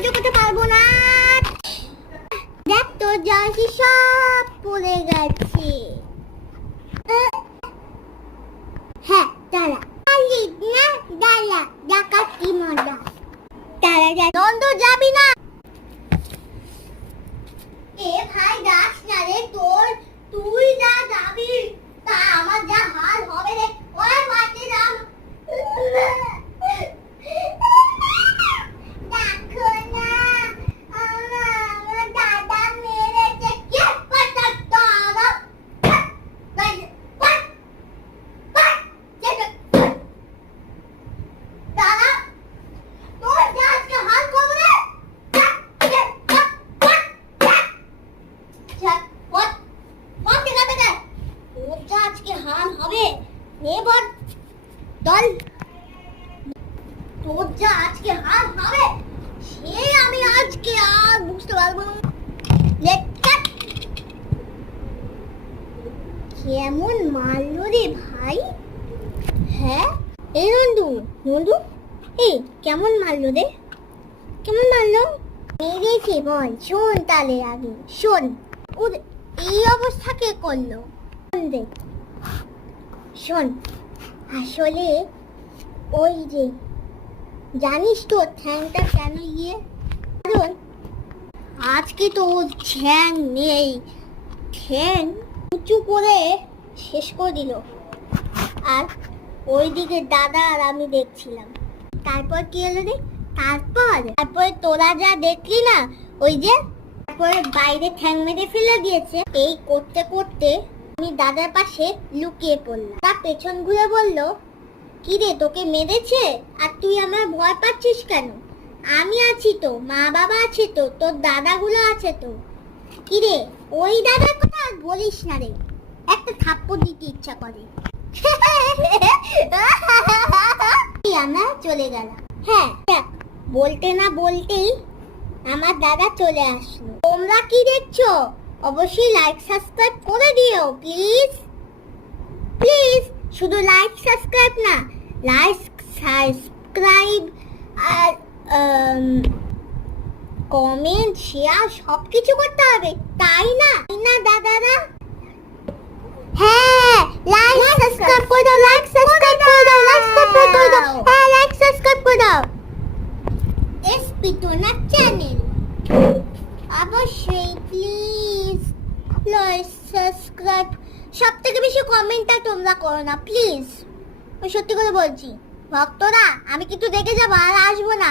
সহ্য করতে পারবো না। দেখ তোর জার্সি সব পড়ে গেছে। হ্যাঁ দাঁড়া, না দাঁড়া, দেখা কি মজা। দাঁড়া যা, নন্দ যাবি না। এ ভাই যাস না রে, তুই যা যাবি তা আমার যা হাল হবে রে। ওই মাঠে যাম। দেখো না, আমার দাদা মেরেছে। কে পাতা দাদা? দাদা তোর যা আজকে হাল করবো রে। আজকে হাল হবে এবার দল, তোর যা আজকে হাল হবে সে আমি আজকে আর বুঝতে পারবো না। কেমন মারলো রে ভাই। হ্যাঁ এই নন্দু, নন্দু এই কেমন মারলো রে, কেমন মারলো? মেরেছে বল, শোন তাহলে আগে শোন। ওর এই অবস্থা কে করলো দেখ, শোন। আসলে ওই যে জানিস তো ঠ্যাংটা কেন ইয়ে, কারণ আজকে তো ঠ্যাং নেই, ঠ্যাং উঁচু করে শেষ করে দিল। আর ওইদিকে দাদা আর আমি দেখছিলাম। তারপর কি হলো রে? তারপরে তোরা যা দেখলি না, ওই যে তারপরে বাইরে ঠ্যাং মেরে ফেলে দিয়েছে। এই করতে করতে আমি দাদার পাশে লুকিয়ে পড়লাম। তার পেছন ঘুরে বলল, কি রে তোকে মেরেছে আর তুই আমার ভয় পাচ্ছিস কেন? আমি আছি তো, মা বাবা আছে তো, তোর দাদাগুলো আছে তো। কি রে ওই দাদার কথা আর বলিস না রে, একটা থাপ্পড় দিতে ইচ্ছা করে। আমরা চলে গেলাম। হ্যাঁ দেখ, বলতে না বলতেই আমার দাদা চলে আসলো। তোমরা কি দেখছো? অবশ্যই লাইক সাবস্ক্রাইব করে দিও প্লিজ প্লিজ। শুধু লাইক সাবস্ক্রাইব না, লাইক সাবস্ক্রাইব আর কমেন্ট শেয়ার সব কিছু করতে হবে, তাই না না দাদারা? হ্যাঁ লাইক সাবস্ক্রাইব করে দাও, লাইক সাবস্ক্রাইব করে দাও, লাইক সাবস্ক্রাইব করে দাও, হ্যাঁ লাইক সাবস্ক্রাইব করে দাও। এসপি টোনা চ্যানেল অবশ্যই প্লিজ লাইক সাবস্ক্রাইব। সব থেকে বেশি কমেন্টটা তোমরা করো না প্লিজ, আমি সত্যি করে বলছি। ভক্তরা আমি কিন্তু দেখে যাবো, আর আসবো না।